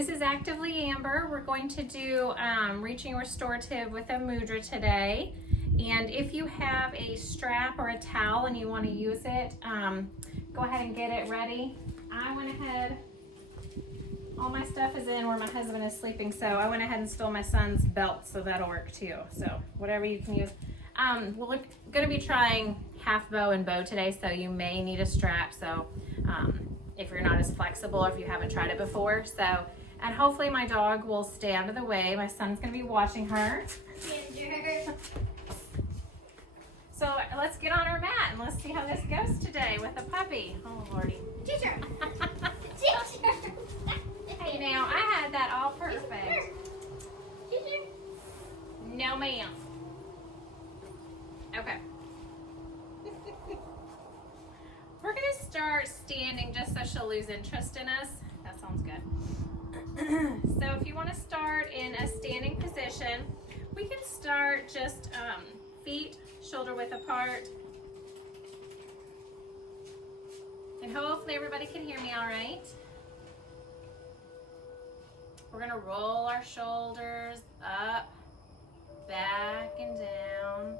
This is Actively Amber. We're going to do reaching restorative with a mudra today. And if you have a strap or a towel and you want to use it, go ahead and get it ready. I went ahead, all my stuff is in where my husband is sleeping, so I went ahead and stole my son's belt, so that'll work too. So whatever you can use. We're going to be trying half bow and bow today, so you may need a strap. So if you're not as flexible, if you haven't tried it before. So, and hopefully my dog will stay out of the way. My son's going to be watching her. So let's get on our mat and let's see how this goes today with the puppy. Oh, Lordy. Teacher. Teacher. Hey, now, I had that all perfect. Teacher. No, ma'am. Okay. We're going to start standing just so she'll lose interest in us. That sounds good. So if you want to start in a standing position, we can start just feet shoulder width apart. And hopefully everybody can hear me all right. We're going to roll our shoulders up, back and down.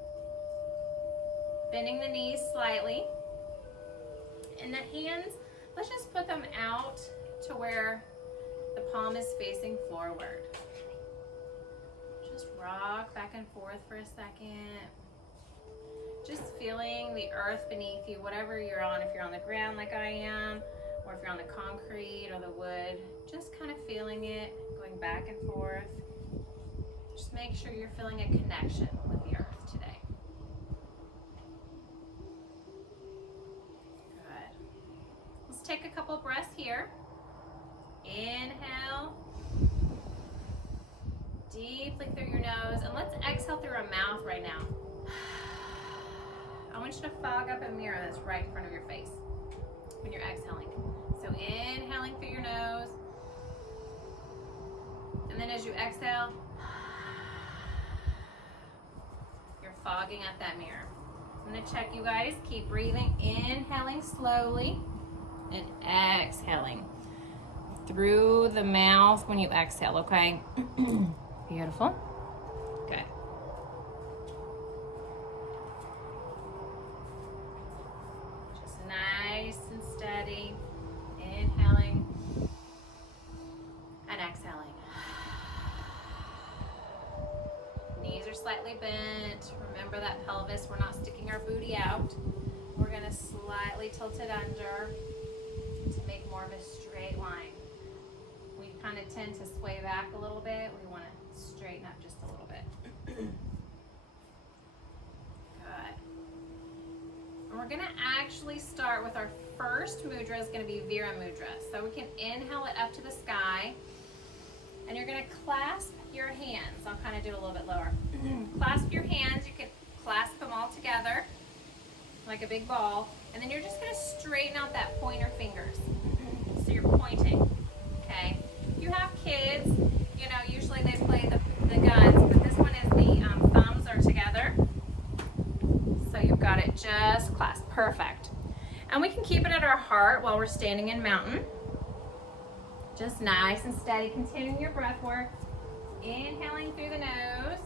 Bending the knees slightly. And the hands, let's just put them out to where the palm is facing forward. Just rock back and forth for a second. Just feeling the earth beneath you, whatever you're on, if you're on the ground like I am, or if you're on the concrete or the wood, just kind of feeling it, going back and forth. Just make sure you're feeling a connection with the earth today. Good. Let's take a couple breaths here. Inhale. Deeply through your nose, and let's exhale through our mouth right now. I want you to fog up a mirror that's right in front of your face when you're exhaling. So inhaling through your nose, and then as you exhale, you're fogging up that mirror. I'm going to check you guys. Keep breathing, inhaling slowly and exhaling through the mouth when you exhale, okay? Beautiful. Good. Just nice and steady. Inhaling and exhaling. Knees are slightly bent. Remember that pelvis. We're not sticking our booty out. We're going to slightly tilt it under to make more of a straight line. We kind of tend to sway back a little bit. We want to straighten up just a little bit. Good. And we're going to actually start with our first mudra is going to be Vira Mudra. So we can inhale it up to the sky. And you're going to clasp your hands. I'll kind of do it a little bit lower. Clasp your hands. You can clasp them all together like a big ball. And then you're just going to straighten out that pointer fingers. So you're pointing. Okay? If you have kids, you know, usually they play the guns, but this one is the thumbs are together. So you've got it just clasped. Perfect. And we can keep it at our heart while we're standing in mountain. Just nice and steady. Continuing your breath work. Inhaling through the nose.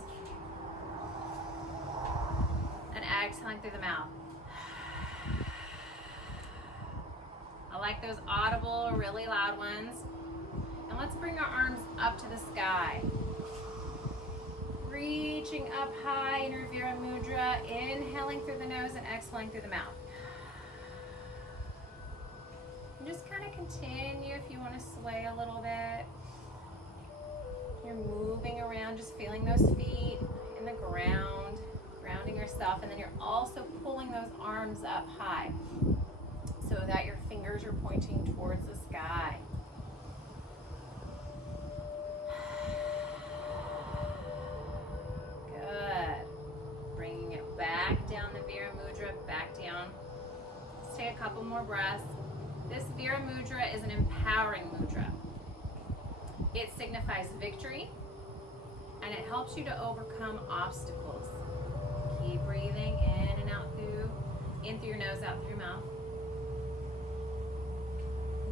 And exhaling through the mouth. I like those audible, really loud ones. And let's bring our arms up to the sky. Reaching up high in your Vira Mudra, inhaling through the nose and exhaling through the mouth. And just kind of continue if you want to sway a little bit. You're moving around, just feeling those feet in the ground, grounding yourself, and then you're also pulling those arms up high so that your fingers are pointing towards the sky. Good. Bringing it back down the Vira Mudra, back down. Let's take a couple more breaths. This Vira Mudra is an empowering mudra. It signifies victory, and it helps you to overcome obstacles. Keep breathing in and out in through your nose, out through your mouth.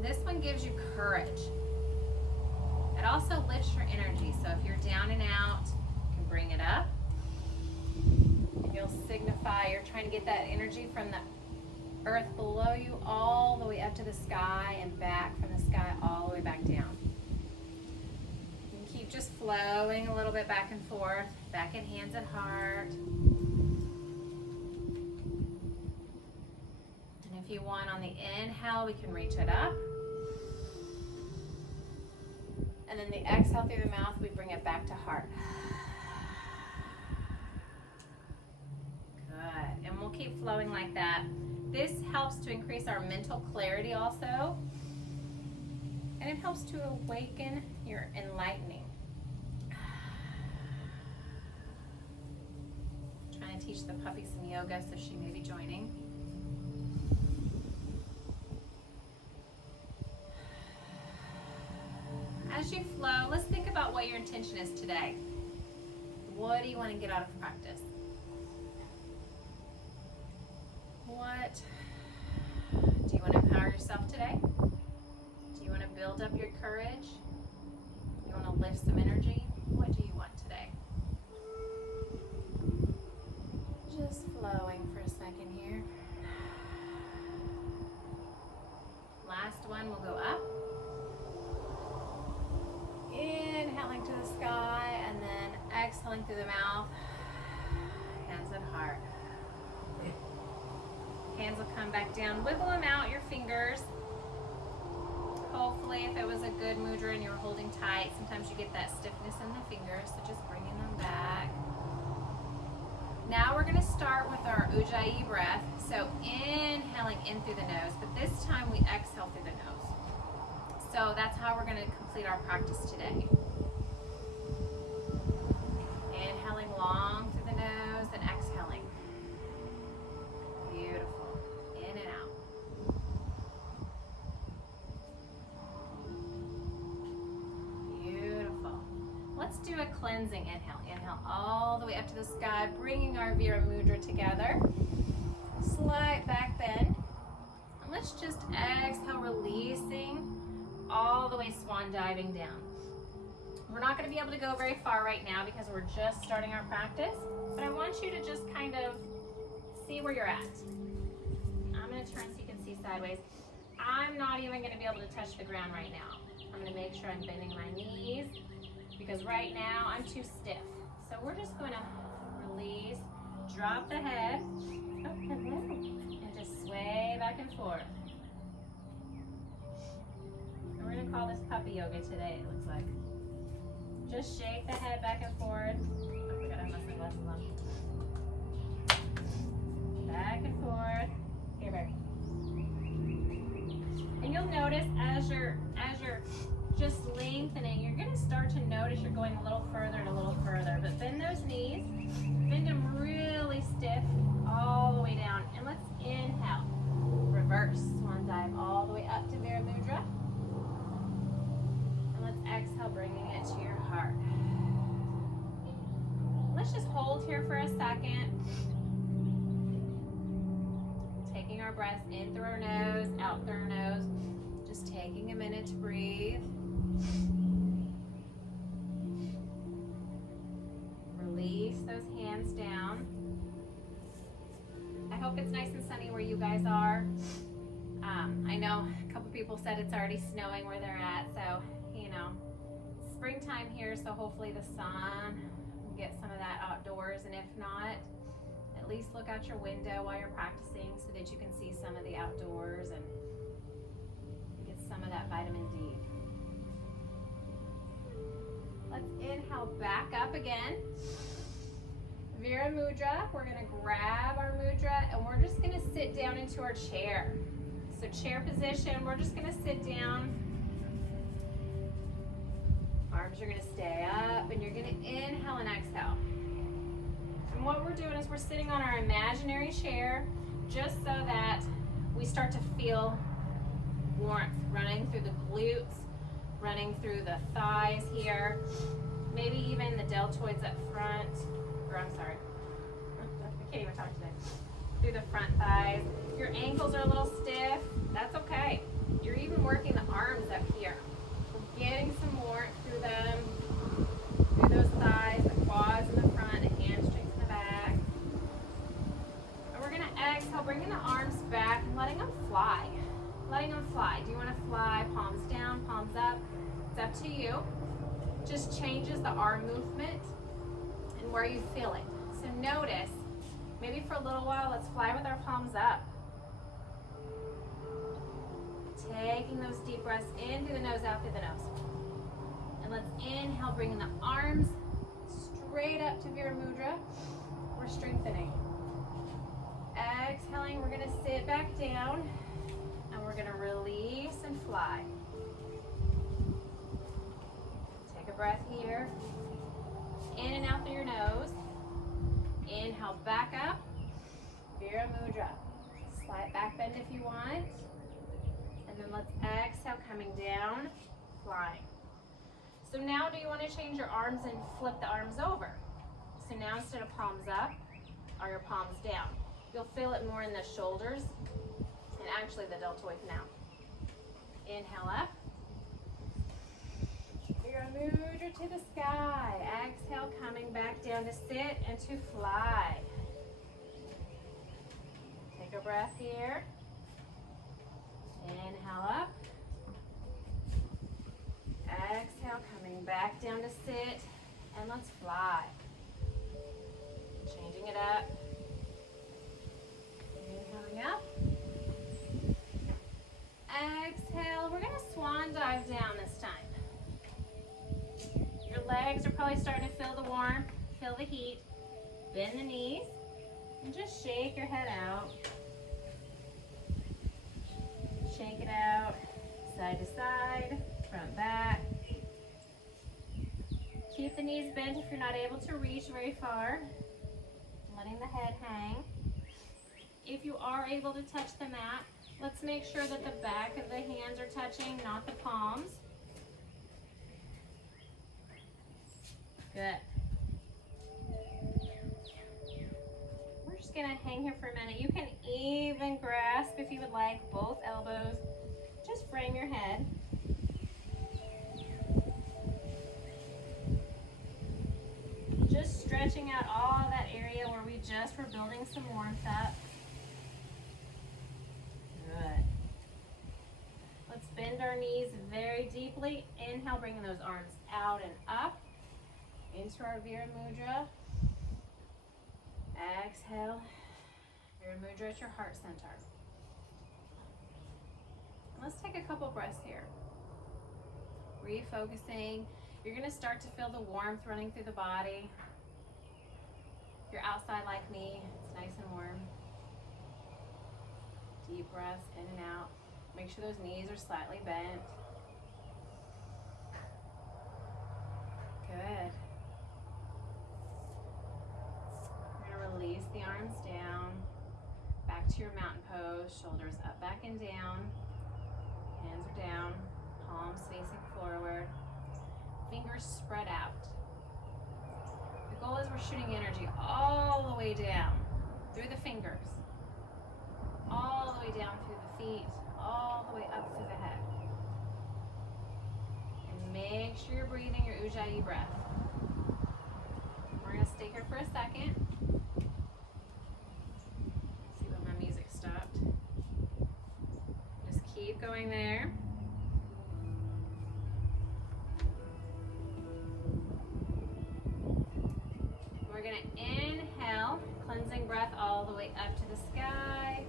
This one gives you courage also lifts your energy. So if you're down and out, you can bring it up. And you'll signify you're trying to get that energy from the earth below you all the way up to the sky and back from the sky all the way back down. You can keep just flowing a little bit back and forth, back at hands at heart. And if you want on the inhale, we can reach it up. And then the exhale through the mouth, we bring it back to heart. Good. And we'll keep flowing like that. This helps to increase our mental clarity also. And it helps to awaken your enlightening. Trying to teach the puppy some yoga, so she may be joining. As you flow, let's think about what your intention is today. What do you want to get out of practice? What do you want to empower yourself today? Do you want to build up your courage? Do you want to lift some energy? What do you want today? Just flowing for a second here. Last one, we'll go up. Inhaling to the sky and then exhaling through the mouth. Hands at heart. Hands will come back down. Wiggle them out, your fingers. Hopefully, if it was a good mudra and you were holding tight, sometimes you get that stiffness in the fingers, so just bringing them back. Now we're going to start with our Ujjayi breath. So inhaling in through the nose, but this time we exhale through the nose. So that's how we're going to complete our practice today. Inhaling long through the nose and exhaling. Beautiful. In and out. Beautiful. Let's do a cleansing inhale. Inhale all the way up to the sky, bringing our Vira Mudra together. Slight back bend. And let's just exhale, releasing all the way swan diving down. We're not going to be able to go very far right now because we're just starting our practice, but I want you to just kind of see where you're at. I'm going to turn so you can see sideways. I'm not even going to be able to touch the ground right now. I'm going to make sure I'm bending my knees because right now I'm too stiff. So we're just going to release, drop the head, and just sway back and forth. And we're going to call this puppy yoga today, it looks like. Just shake the head back and forth. I forgot I have my sunglasses on. Back and forth. Here, baby. And you'll notice as you're just lengthening, you're going to start to notice you're going a little further and a little further. But bend those knees. Bend them really stiff all the way down. And let's inhale. Reverse swan dive all the way up to Vira Mudra. And let's exhale, bringing it to your heart. Let's just hold here for a second. Taking our breaths in through our nose, out through our nose. Just taking a minute to breathe. Release those hands down. I hope it's nice and sunny where you guys are. I know a couple people said it's already snowing where they're at, so you know, springtime here, so hopefully the sun will get some of that outdoors, and if not, at least look out your window while you're practicing so that you can see some of the outdoors and get some of that vitamin D. Let's inhale back up again. Vira Mudra. We're going to grab our mudra and we're just going to sit down into our chair. So chair position, we're just going to sit down. Arms are going to stay up and you're going to inhale and exhale. And what we're doing is we're sitting on our imaginary chair just so that we start to feel warmth running through the glutes, running through the thighs here, maybe even the deltoids up front, or I'm sorry, I can't even talk today, through the front thighs. Your ankles are a little stiff, that's okay. You're even working the arms up here. We're getting some warmth through It's up to you. Just changes the arm movement and where you feel it. So notice, maybe for a little while, let's fly with our palms up. Taking those deep breaths in through the nose, out through the nose. And let's inhale, bringing the arms straight up to Viramudra. We're strengthening. Exhaling, we're gonna sit back down and we're gonna release and fly. Take a breath here. In and out through your nose. Inhale, back up. Viramudra. Slight back bend if you want. And then let's exhale, coming down, flying. So now do you want to change your arms and flip the arms over? So now instead of palms up, are your palms down. You'll feel it more in the shoulders and actually the deltoid now. Inhale up. Viramudra to the sky. Exhale, coming back down to sit and to fly. Take a breath here. Inhale up. Exhale, coming back down to sit, and let's fly. Changing it up. Inhaling up. Exhale, we're gonna swan dive down this time. Your legs are probably starting to feel the warmth, feel the heat. Bend the knees, and just shake your head out. Shake it out, side to side, front back. Keep the knees bent if you're not able to reach very far. Letting the head hang. If you are able to touch the mat, let's make sure that the back of the hands are touching, not the palms. Good. We're just gonna hang here for a minute. You can even grasp if you would like, both elbows. Just frame your head. Just stretching out all that area where we just were building some warmth up. Good. Let's bend our knees very deeply. Inhale, bringing those arms out and up into our Viramudra. Exhale, Viramudra at your heart center. Let's take a couple breaths here. Refocusing. You're going to start to feel the warmth running through the body. If you're outside like me, it's nice and warm. Deep breaths in and out. Make sure those knees are slightly bent. Good. You're going to release the arms down. Back to your mountain pose. Shoulders up, back, and down. Hands are down. Palms facing forward. Fingers spread out. The goal is we're shooting energy all the way down through the fingers, all the way down through the feet, all the way up through the head. And make sure you're breathing your Ujjayi breath. We're going to stay here for a second. See when my music stopped. Just keep going there. We're going to inhale, cleansing breath all the way up to the sky.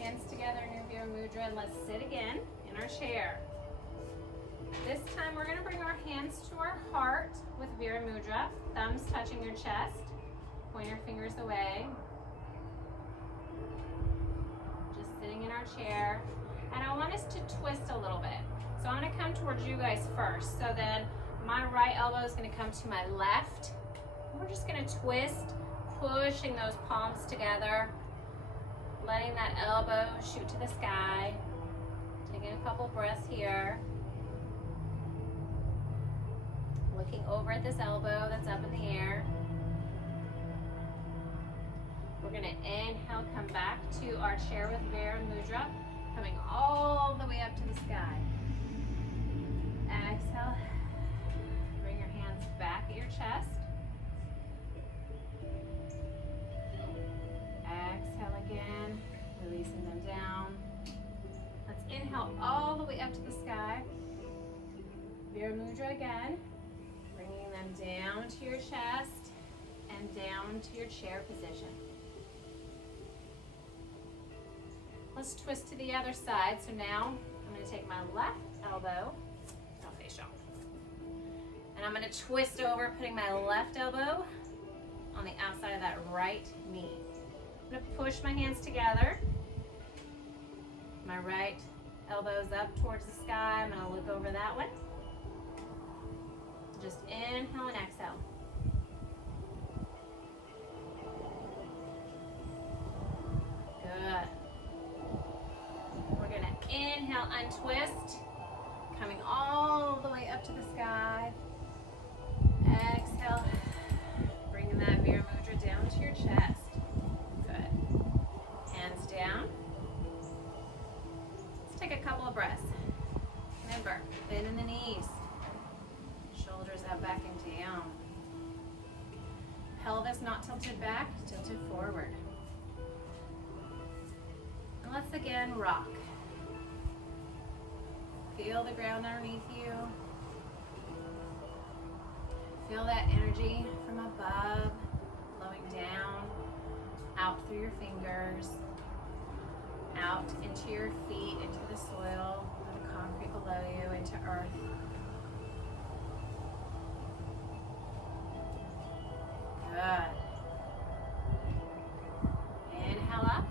Hands together in your Viramudra, and let's sit again in our chair. This time we're going to bring our hands to our heart with Viramudra, thumbs touching your chest. Point your fingers away. Just sitting in our chair. And I want us to twist a little bit. So I'm going to come towards you guys first. So then my right elbow is going to come to my left. We're just going to twist, pushing those palms together, letting that elbow shoot to the sky. Taking a couple breaths here. Looking over at this elbow that's up in the air. We're going to inhale, come back to our chair with Viramudra, coming all the way up to the sky. Exhale. Bring your hands back at your chest. Exhale again, releasing them down. Let's inhale all the way up to the sky. Vira Mudra again. Bringing them down to your chest and down to your chair position. Let's twist to the other side. So now I'm going to take my left elbow, I'll face y'all, and I'm going to twist over, putting my left elbow on the outside of that right knee. I'm going to push my hands together. My right elbow's up towards the sky. I'm going to look over that one. Just inhale and exhale. Good. We're going to inhale, untwist, coming all the way up to the sky. Exhale, bringing that Vira Mudra down to your chest. Good. Hands down. Let's take a couple of breaths. Remember, bend in the knees. Shoulders out, back and down. Pelvis not tilted back, tilted forward. And let's again rock. Feel the ground underneath you. Feel that energy from above, flowing down, out through your fingers, out into your feet, into the soil, the concrete below you, into earth. Good. Inhale up.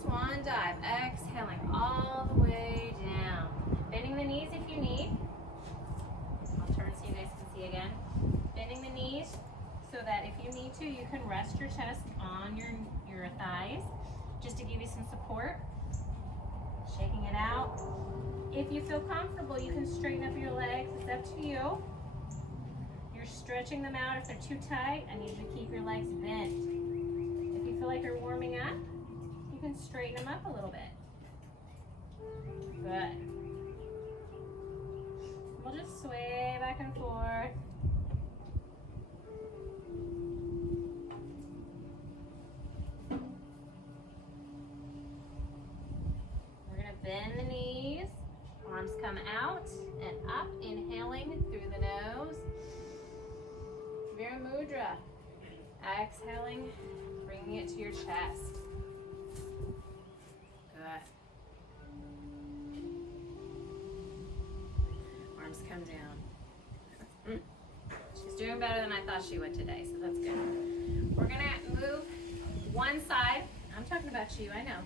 Swan dive. Exhaling all the way down. Bending the knees if you need. I'll turn so you guys can see again. Bending the knees so that if you need to, you can rest your chest on your thighs just to give you some support. Shaking it out. If you feel comfortable, you can straighten up your legs. It's up to you. You're stretching them out. If they're too tight, I need you to keep your legs bent. If you feel like you're warming up, you can straighten them up a little bit. Good. We'll just sway back and forth. We're going to bend the knees. Arms come out and up, inhaling through the nose. Vira Mudra. Exhaling, bringing it to your chest. Good. Arms come down. She's doing better than I thought she would today, so that's good. We're gonna move one side. I'm talking about you, I know.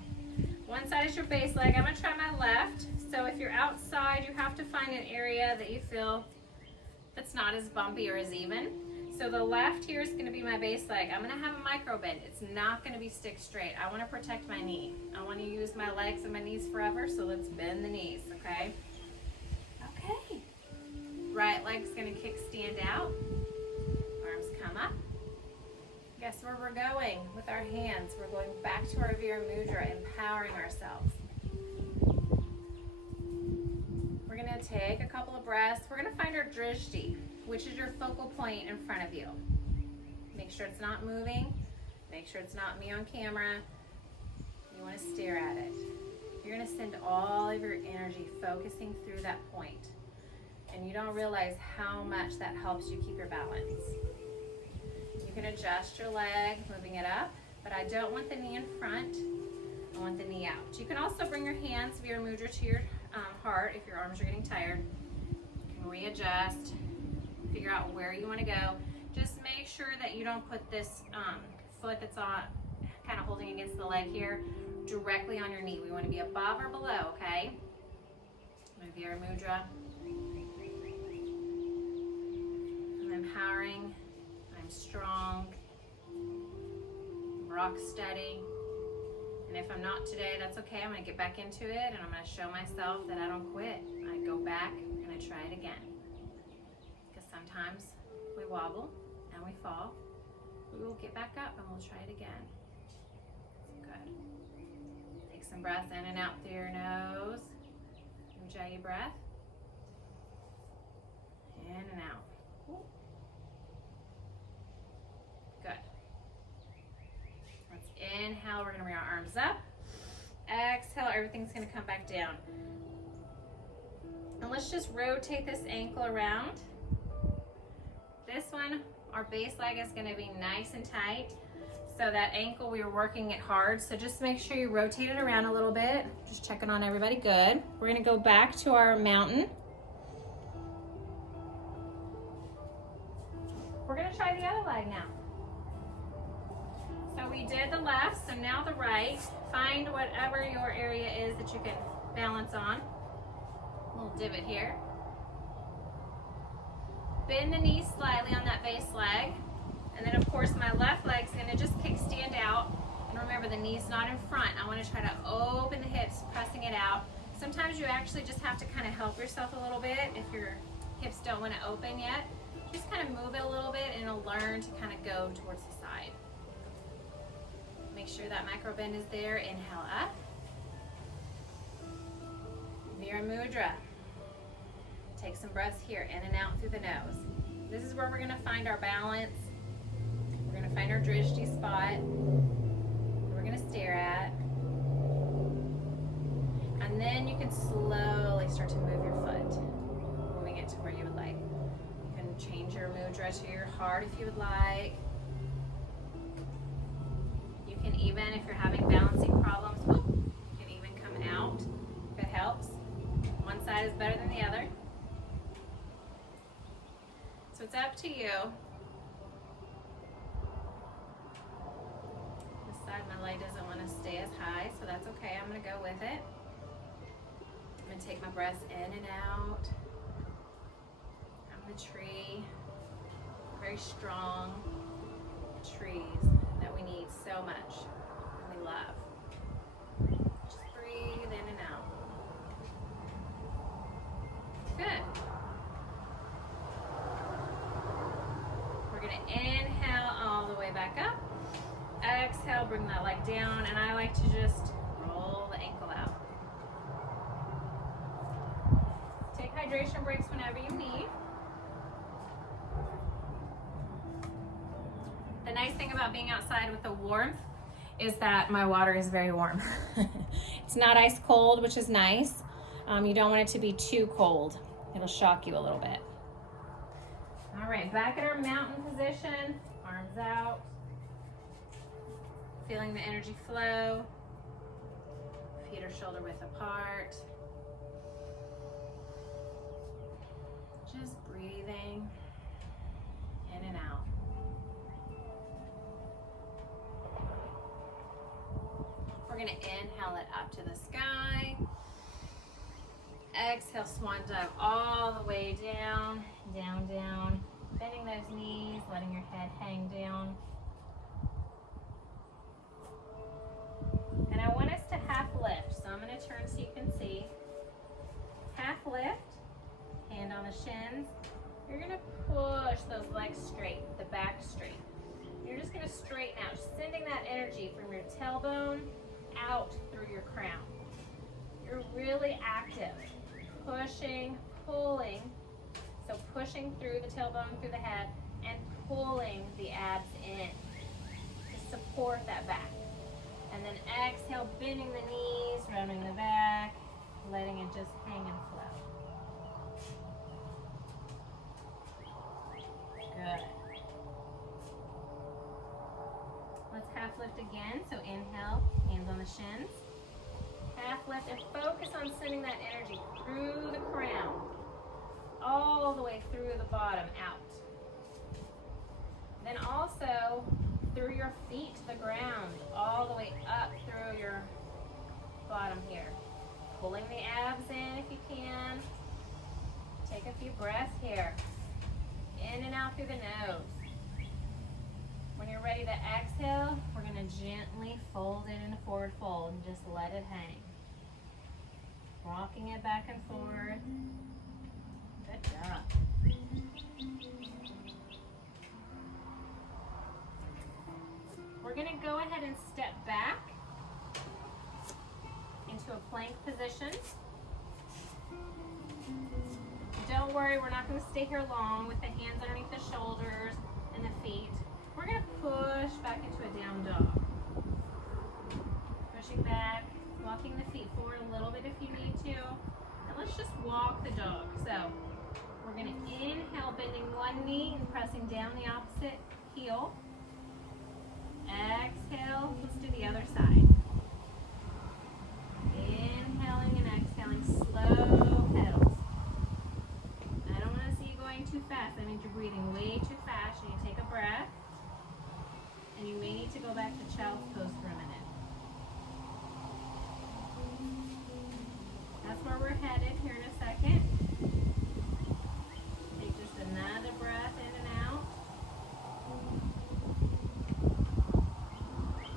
One side is your base leg. I'm gonna try my left. So if you're outside, you have to find an area that you feel that's not as bumpy or as even. So the left here is going to be my base leg. I'm going to have a micro bend. It's not going to be stick straight. I want to protect my knee. I want to use my legs and my knees forever, so let's bend the knees, okay? Okay. Right leg's going to kickstand out. Arms come up. Guess where we're going with our hands? We're going back to our Vira Mudra, empowering ourselves. We're going to take a couple of breaths. We're going to find our drishti, which is your focal point in front of you. Make sure it's not moving. Make sure it's not me on camera. You want to stare at it. You're going to send all of your energy focusing through that point. And you don't realize how much that helps you keep your balance. You can adjust your leg, moving it up, but I don't want the knee in front. I want the knee out. You can also bring your hands, Vira Mudra, to your heart if your arms are getting tired. You can readjust, figure out where you want to go. Just make sure that you don't put this foot that's on, kind of holding against the leg here, directly on your knee. We want to be above or below, okay? My Vira Mudra. I'm empowering. I'm strong. I'm rock steady. And if I'm not today, that's okay. I'm going to get back into it, and I'm going to show myself that I don't quit. I go back and I try it again. Because sometimes we wobble and we fall. We will get back up and we'll try it again. Good. Take some breaths in and out through your nose. Ujjayi breath. In and out. Good. Let's inhale. We're going to bring our arms up. Exhale. Everything's going to come back down. let's just rotate this ankle around. This one, our base leg is gonna be nice and tight. So that ankle, we were working it hard. So just make sure you rotate it around a little bit. Just checking on everybody, good. We're gonna go back to our mountain. We're gonna try the other leg now. So we did the left, so now the right. Find whatever your area is that you can balance on. A little divot here. Bend the knees slightly on that base leg. And then of course my left leg's gonna just kickstand out. And remember, the knee's not in front. I wanna try to open the hips, pressing it out. Sometimes you actually just have to kind of help yourself a little bit if your hips don't wanna open yet. Just kind of move it a little bit and it'll learn to kind of go towards the side. Make sure that micro bend is there. Inhale up. Viramudra. Take some breaths here, in and out through the nose. This is where we're gonna find our balance. We're gonna find our drishti spot. We're gonna stare at. And then you can slowly start to move your foot, moving it to where you would like. You can change your mudra to your heart if you would like. You can even, if you're having balancing problems, whoop, you can even come out if it helps. One side is better than the other. So it's up to you. This side, my leg doesn't want to stay as high, so that's okay. I'm going to go with it. I'm going to take my breaths in and out. I'm the tree. Very strong trees that we need so much and we love. Just breathe in and out. Good. We're going to inhale all the way back up. Exhale, bring that leg down, and I like to just roll the ankle out. Take hydration breaks whenever you need. The nice thing about being outside with the warmth is that my water is very warm. It's not ice cold, which is nice. You don't want it to be too cold. It'll shock you a little bit. All right, back at our mountain position, arms out. Feeling the energy flow. Feet are shoulder width apart. Just breathing in and out. We're gonna inhale it up to the sky. Exhale, swan dive all the way down, down, down. Bending those knees, letting your head hang down. And I want us to half lift, so I'm gonna turn so you can see. Half lift, hand on the shins. You're gonna push those legs straight, the back straight. You're just gonna straighten out, sending that energy from your tailbone out through your crown. You're really active, pushing, pulling. So pushing through the tailbone, through the head, and pulling the abs in to support that back. And then exhale, bending the knees, rounding the back, letting it just hang and flow. Good. Let's half lift again. So inhale, hands on the shins. Half lift and focus on sending that energy through the crown, all the way through the bottom out. Then also through your feet to the ground, all the way up through your bottom here. Pulling the abs in if you can. Take a few breaths here. In and out through the nose. When you're ready to exhale, we're going to gently fold it in a forward fold and just let it hang. Rocking it back and forth. Good job. We're going to go ahead and step back into a plank position. Don't worry, we're not going to stay here long with the hands underneath the shoulders and the feet. We're going to push back into a down dog. Pushing back, walking the feet forward a little bit if you need to. And let's just walk the dog. So we're gonna inhale, bending one knee and pressing down the opposite heel. Exhale, let's do the other side. Inhaling and exhaling, slow pedals. I don't want to see you going too fast. That means you're breathing way too fast. You take a breath, and you may need to go back to child's pose for a minute. That's where we're headed here in a second. Take just another breath in and out.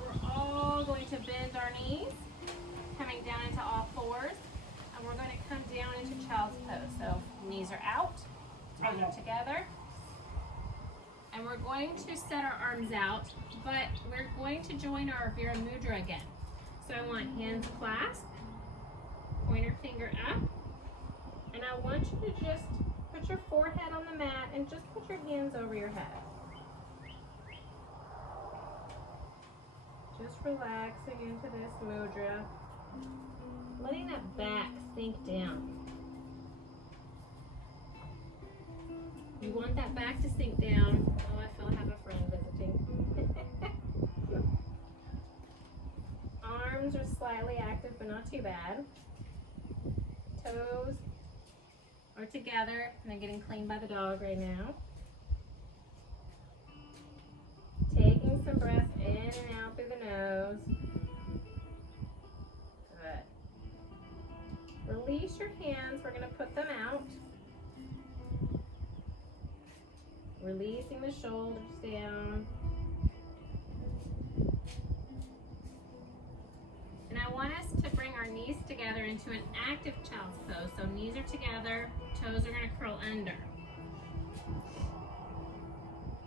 We're all going to bend our knees, coming down into all fours, and we're going to come down into child's pose. So knees are out, toes are together, and we're going to set our arms out, but we're going to join our Vira Mudra again. So I want hands clasped, pointer finger up, and I want you to just put your forehead on the mat and just put your hands over your head. Just relaxing into this mudra, letting that back sink down. You want that back to sink down. Oh, I feel I have a friend visiting. Arms are slightly active, but not too bad. Toes are together, and they're getting cleaned by the dog right now. Taking some breath in and out through the nose. Good. Release your hands. We're going to put them out. Releasing the shoulders down. And I want us to bring our knees together into an active child's pose. So knees are together, toes are going to curl under.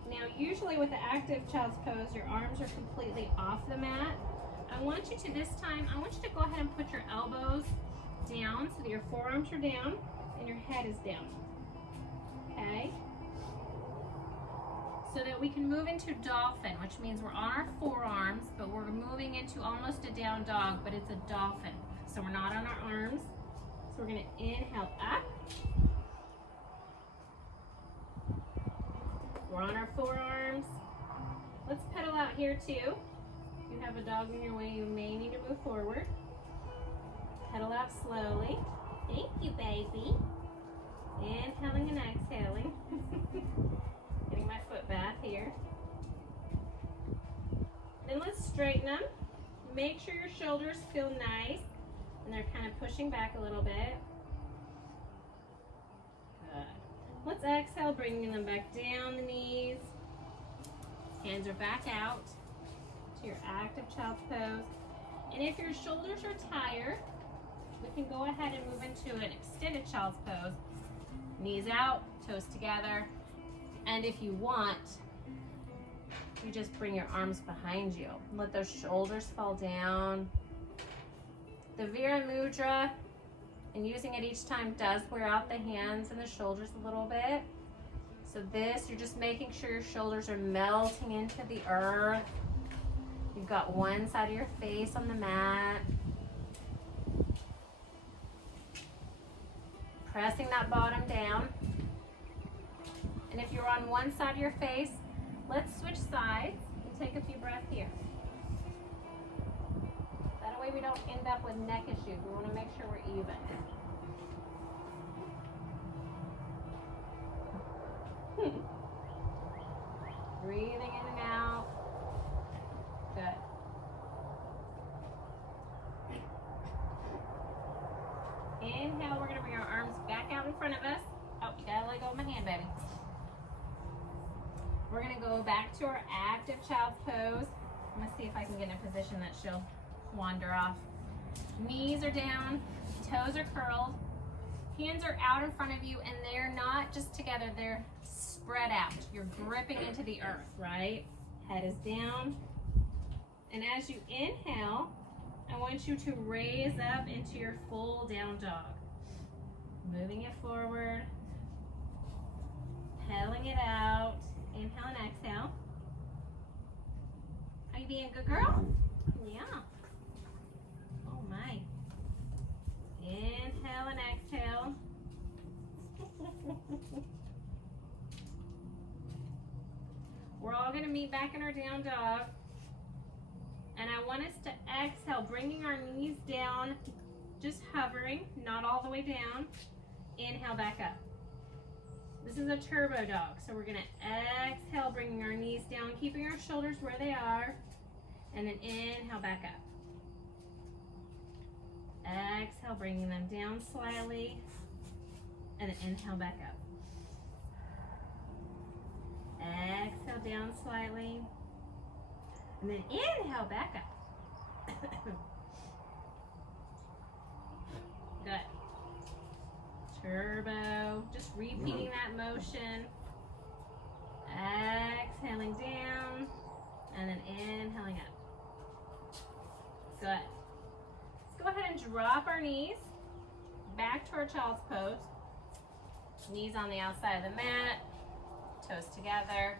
Now usually with the active child's pose, your arms are completely off the mat. I want you to this time, I want you to go ahead and put your elbows down so that your forearms are down and your head is down. Okay? So that we can move into dolphin, which means we're on our forearms, but we're moving into almost a down dog, but it's a dolphin. So we're not on our arms. So we're gonna inhale up. We're on our forearms. Let's pedal out here too. If you have a dog in your way, you may need to move forward. Pedal out slowly. Thank you, baby. Inhaling and exhaling. Getting my foot bath here. Then let's straighten them. Make sure your shoulders feel nice and they're kind of pushing back a little bit. Good. Let's exhale, bringing them back down the knees. Hands are back out to your active child's pose. And if your shoulders are tired, we can go ahead and move into an extended child's pose. Knees out, toes together. And if you want, you just bring your arms behind you. Let those shoulders fall down. The Vira Mudra, and using it each time, does wear out the hands and the shoulders a little bit. So this, you're just making sure your shoulders are melting into the earth. You've got one side of your face on the mat. Pressing that bottom down. And if you're on one side of your face, let's switch sides and take a few breaths here. That way we don't end up with neck issues. We want to make sure we're even. Breathing in and out. Good. Inhale, we're going to bring our arms back out in front of us. Oh, you gotta let go of my hand, baby. We're gonna go back to our active child's pose. I'm gonna see if I can get in a position that she'll wander off. Knees are down, toes are curled, hands are out in front of you, and they're not just together, they're spread out. You're gripping into the earth, right? Head is down. And as you inhale, I want you to raise up into your full down dog. Moving it forward, pedaling it out. Inhale and exhale. Are you being a good girl? Yeah. Oh my. Inhale and exhale. We're all gonna meet back in our down dog. And I want us to exhale, bringing our knees down, just hovering, not all the way down. Inhale back up. This is a turbo dog, so we're gonna exhale, bringing our knees down, keeping our shoulders where they are, and then inhale back up. Exhale, bringing them down slightly, and then inhale back up. Exhale down slightly, and then inhale back up. Good. Turbo, just repeating that motion. Exhaling down, and then inhaling up. Good. Let's go ahead and drop our knees back to our child's pose. Knees on the outside of the mat, toes together,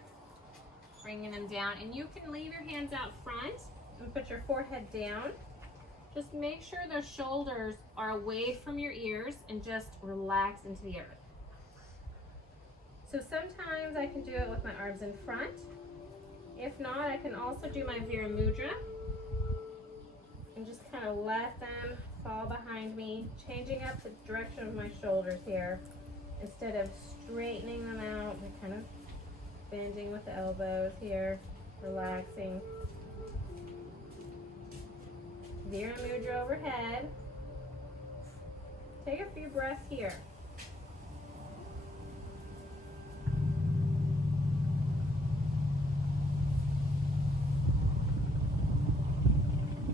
bringing them down. And you can leave your hands out front and put your forehead down. Just make sure the shoulders are away from your ears and just relax into the earth. So sometimes I can do it with my arms in front. If not, I can also do my Vira Mudra and just kind of let them fall behind me, changing up the direction of my shoulders here. Instead of straightening them out, I'm kind of bending with the elbows here, relaxing. Vira Mudra overhead. Take a few breaths here.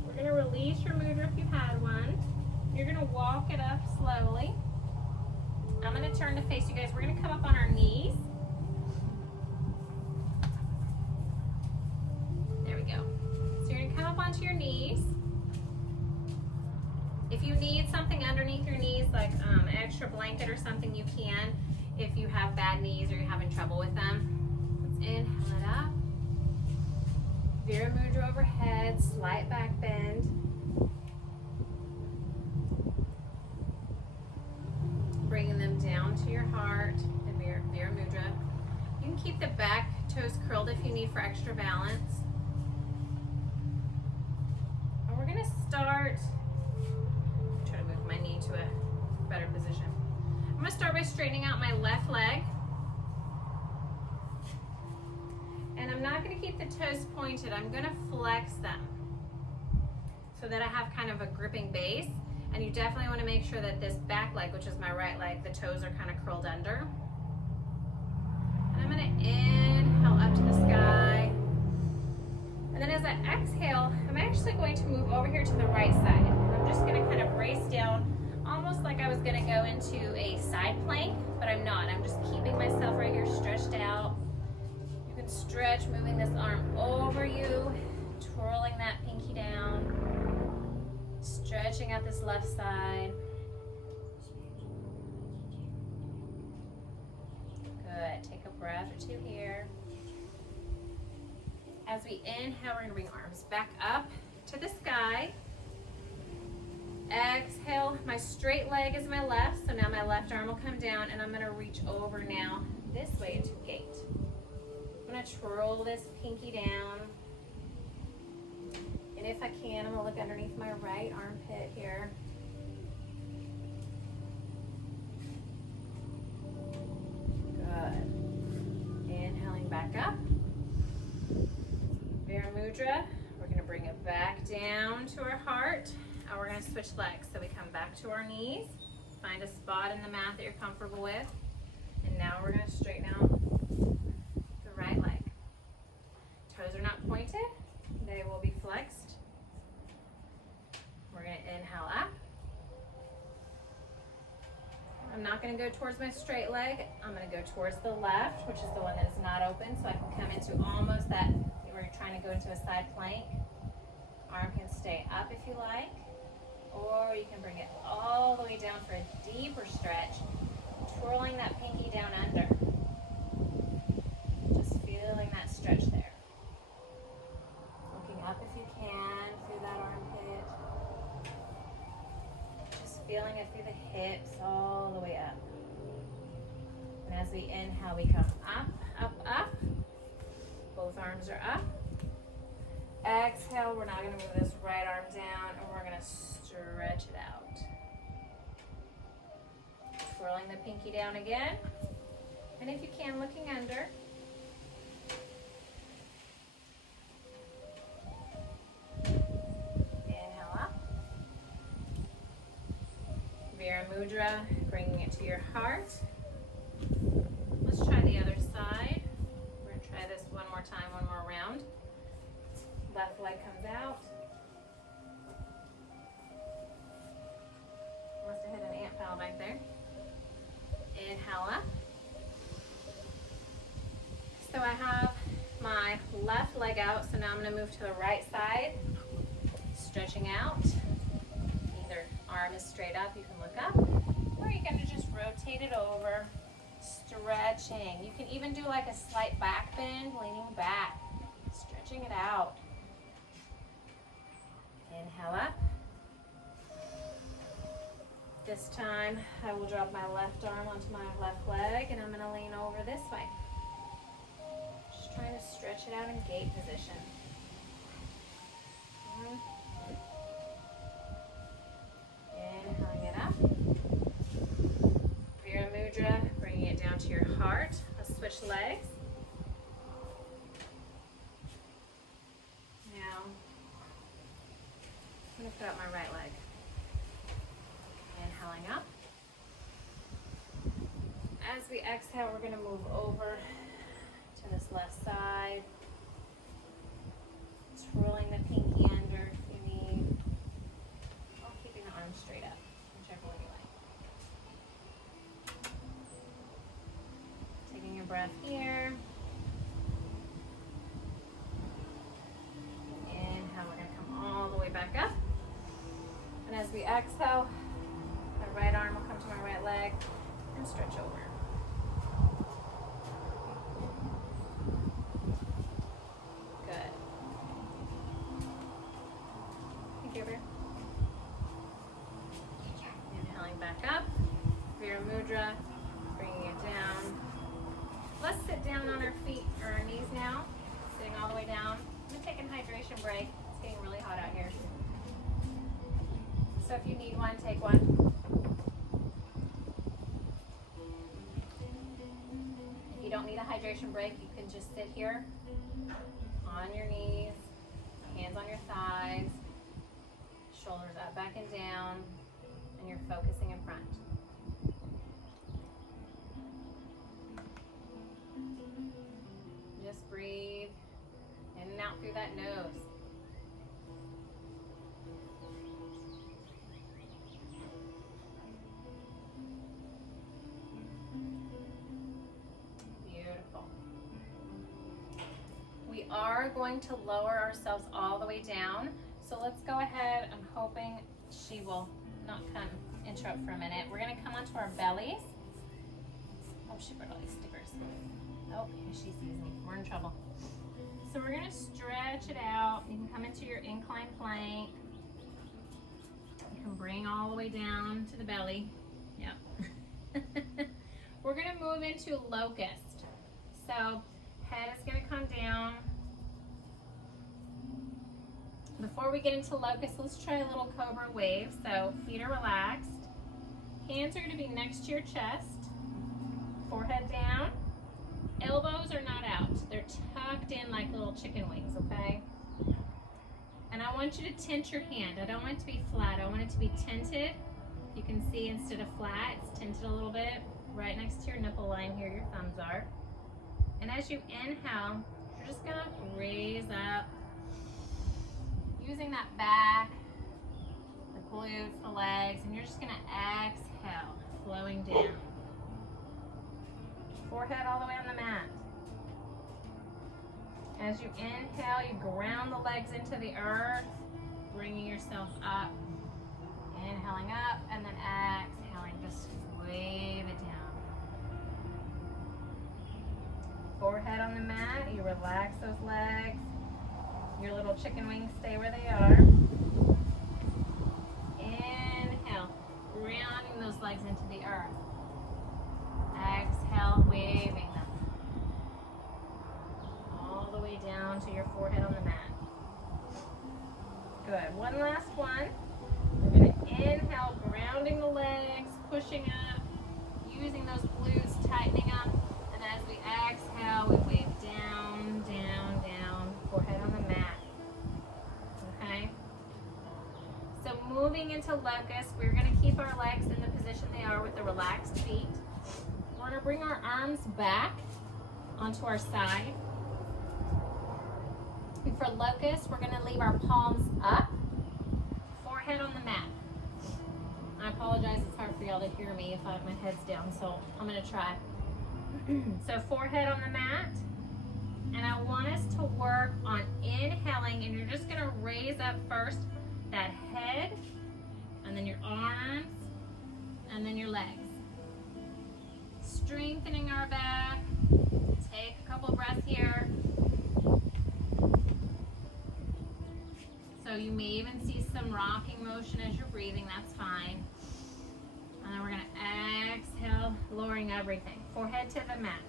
We're going to release your mudra if you had one. You're going to walk it up slowly. I'm going to turn to face you guys. We're going to come up on our knees. There we go. So you're going to come up onto your knees. If you need something underneath your knees, like an extra blanket or something, you can. If you have bad knees or you're having trouble with them. Let's inhale it up. Vira Mudra overhead, slight back bend. Bringing them down to your heart in Vira Mudra. You can keep the back toes curled if you need for extra balance. And we're going to start, try to move my knee to a better position. I'm going to start by straightening out my left leg. And I'm not going to keep the toes pointed. I'm going to flex them so that I have kind of a gripping base. And you definitely want to make sure that this back leg, which is my right leg, the toes are kind of curled under. And I'm going to inhale up to the sky. And then as I exhale, I'm actually going to move over here to the right side. I'm just going to kind of brace down, almost like I was going to go into a side plank, but I'm not. I'm just keeping myself right here stretched out. You can stretch, moving this arm over you, twirling that pinky down. Stretching out this left side. Good. Take a breath or two here. As we inhale, we're going to bring arms back up to the sky. Exhale. My straight leg is my left, so now my left arm will come down, and I'm going to reach over now this way into gate. I'm going to twirl this pinky down. And if I can, I'm going to look underneath my right armpit here. Good. Inhaling back up. Vira Mudra. We're going to bring it back down to our heart. And we're going to switch legs. So we come back to our knees. Find a spot in the mat that you're comfortable with. And now we're going to straighten out the right leg. Toes are not pointed. They will be flexed. We're going to inhale up. I'm not going to go towards my straight leg. I'm going to go towards the left, which is the one that is not open, so I can come into almost that where you're trying to go into a side plank. Arm can stay up if you like, or you can bring it all the way down for a deeper stretch, twirling that pinky down under. Just feeling that stretch there. Looking up if you can through that armpit. Just feeling it through the hips all the way up. And as we inhale, we come up, up, up. Both arms are up. Exhale, we're now going to move this right arm down and we're going to stretch it out. Twirling the pinky down again. And if you can, looking under. Inhale up. Vira Mudra, bringing it to your heart. Let's try the other side. We're going to try this one more time, one more round. Left leg comes out. Must have hit an ant pile back there. Inhale up. So I have my left leg out, so now I'm going to move to the right side. Stretching out. Either arm is straight up, you can look up, or you're going to just rotate it over. Stretching. You can even do like a slight back bend, leaning back. Stretching it out. Inhale up. This time I will drop my left arm onto my left leg and I'm going to lean over this way. Just trying to stretch it out in gate position. Inhaling it up. Vira Mudra, bringing it down to your heart. Let's switch legs. Now, I'm going to put out my right leg. Inhaling up. As we exhale, we're going to move over to this left side. Twirling the pinky under if you need. Or keeping the arms straight up, whichever one you like. Taking your breath here. Inhale, we're going to come all the way back up. And as we exhale, my right arm will come to my right leg and stretch over. Good. Thank you, Vira. Inhaling back up. Vira Mudra, bringing it down. Let's sit down on our feet or our knees now. Sitting all the way down. I'm going to take a hydration break. It's getting really hot out here. So if you need one, take one. If you don't need a hydration break, you can just sit here on your knees, hands on your thighs, shoulders up, back and down, and you're focusing in front. Just breathe in and out through that nose. We are going to lower ourselves all the way down. So let's go ahead. I'm hoping she will not come interrupt for a minute. We're going to come onto our bellies. Oh, she brought all these stickers. Oh, she sees me. We're in trouble. So we're going to stretch it out. You can come into your incline plank. You can bring all the way down to the belly. Yep. We're going to move into locust. So head is going to come down. Before we get into locust, let's try a little cobra wave. So feet are relaxed. Hands are going to be next to your chest. Forehead down. Elbows are not out. They're tucked in like little chicken wings, okay? And I want you to tint your hand. I don't want it to be flat. I want it to be tinted. You can see instead of flat, it's tinted a little bit. Right next to your nipple line here, your thumbs are. And as you inhale, you're just going to raise up. Using that back, the glutes, the legs, and you're just going to exhale, flowing down. Forehead all the way on the mat. As you inhale, you ground the legs into the earth, bringing yourself up. Inhaling up, and then exhaling, just wave it down. Forehead on the mat, you relax those legs. Your little chicken wings stay where they are. Inhale, grounding those legs into the earth. Exhale, locust. We're going to keep our legs in the position they are with the relaxed feet. We're going to bring our arms back onto our side. And for locust, we're going to leave our palms up, forehead on the mat. I apologize, it's hard for y'all to hear me if my head's down, so I'm going to try. So forehead on the mat. And I want us to work on inhaling, and you're just going to raise up first that head, and then your arms, and then your legs. Strengthening our back. Take a couple breaths here. So you may even see some rocking motion as you're breathing, that's fine. And then we're going to exhale, lowering everything. Forehead to the mat.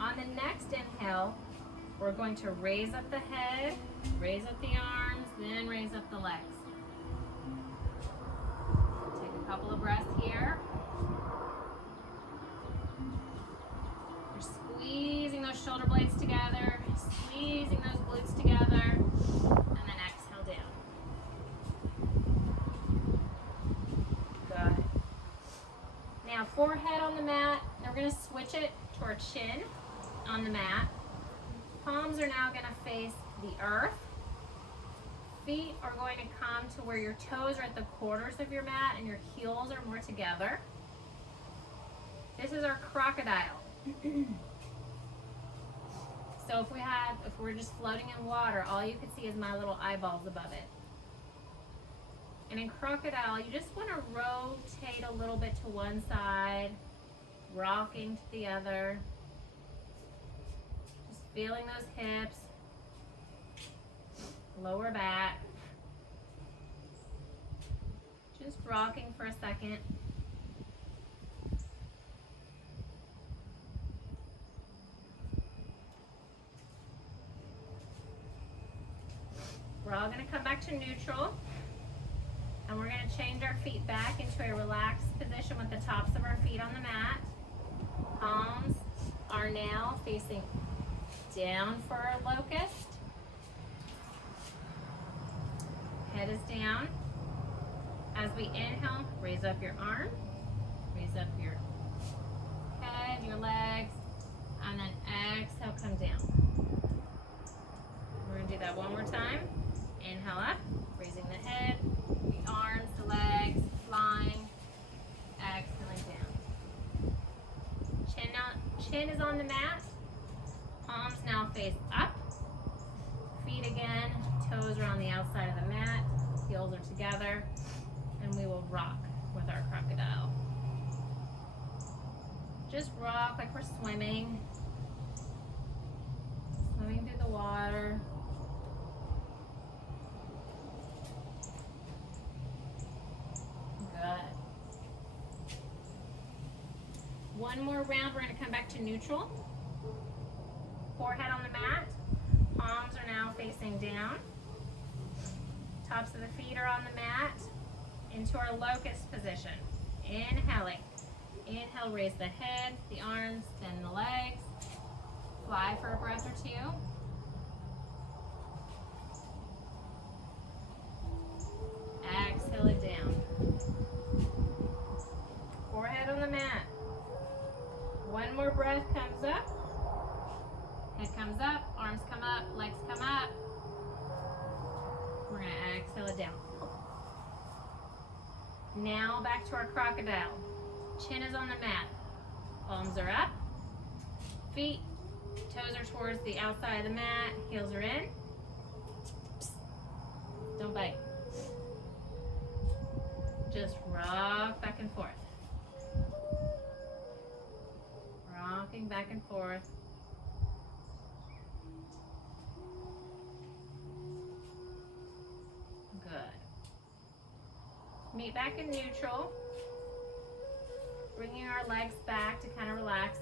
On the next inhale, we're going to raise up the head, raise up the arms, then raise up the legs. Take a couple of breaths here. You're squeezing those shoulder blades together, squeezing those glutes together, and then exhale down. Good. Now forehead on the mat, and we're going to switch it to our chin on the mat. Palms are now going to face the earth. Feet are going to come to where your toes are at the corners of your mat and your heels are more together. This is our crocodile. So if we're just floating in water, all you can see is my little eyeballs above it. And in crocodile, you just want to rotate a little bit to one side, rocking to the other. Just feeling those hips, lower back. Just rocking for a second. We're all going to come back to neutral, and we're going to change our feet back into a relaxed position with the tops of our feet on the mat. Palms are now facing down for our locust. Head is down. As we inhale, raise up your arm, raise up your head, your legs, and then exhale, come down. We're going to do that one more time. Inhale up, raising the head, the arms, the legs, flying, exhaling down. Chin is on the mat, palms now face up, feet again, toes are on the outside of the mat, heels are together, and we will rock with our crocodile. Just rock like we're swimming, swimming through the water. Good. One more round, we're going to come back to neutral. Forehead on the mat, palms are now facing down. Tops of the feet are on the mat, into our locust position. Inhaling. Inhale, raise the head, the arms, then the legs. Fly for a breath or two. Exhale it down. Forehead on the mat. One more breath comes up. Head comes up, arms come up, legs come up. We're going to exhale it down. Now back to our crocodile. Chin is on the mat. Palms are up. Feet, toes are towards the outside of the mat. Heels are in. Don't bite. Just rock back and forth. Rocking back and forth. Good. Meet back in neutral. Bringing our legs back to kind of relax.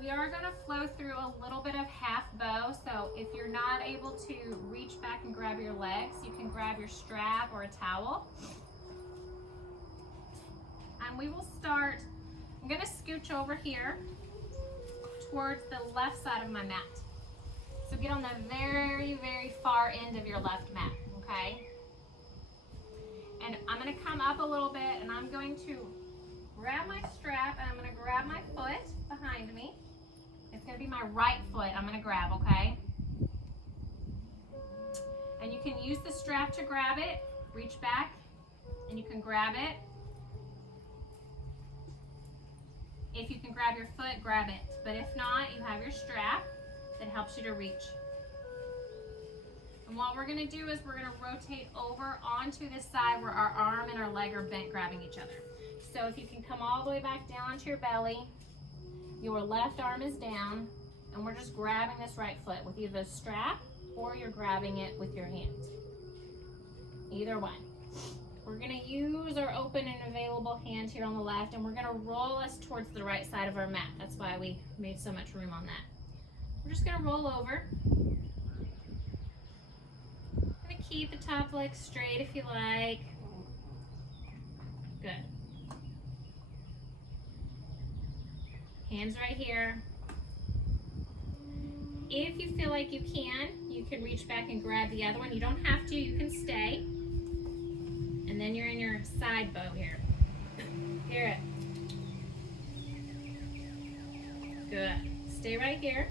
We are going to flow through a little bit of half bow, so if you're not able to reach back and grab your legs, you can grab your strap or a towel. And we will start, I'm going to scooch over here towards the left side of my mat. So get on the very, very far end of your left mat, okay? And I'm gonna come up a little bit and I'm going to grab my strap and I'm gonna grab my foot behind me. It's gonna be my right foot I'm gonna grab, okay? And you can use the strap to grab it, reach back, and you can grab it. If you can grab your foot, grab it. But if not, you have your strap that helps you to reach. And what we're gonna do is we're gonna rotate over onto this side where our arm and our leg are bent, grabbing each other. So if you can come all the way back down onto your belly, your left arm is down, and we're just grabbing this right foot with either the strap or you're grabbing it with your hand. Either one. We're gonna use our open and available hand here on the left, and we're gonna roll us towards the right side of our mat. That's why we made so much room on that. We're just gonna roll over. Gonna keep the top leg straight if you like. Good. Hands right here. If you feel like you can reach back and grab the other one. You don't have to, you can stay. And then you're in your side bow here. Hear it. Good. Stay right here.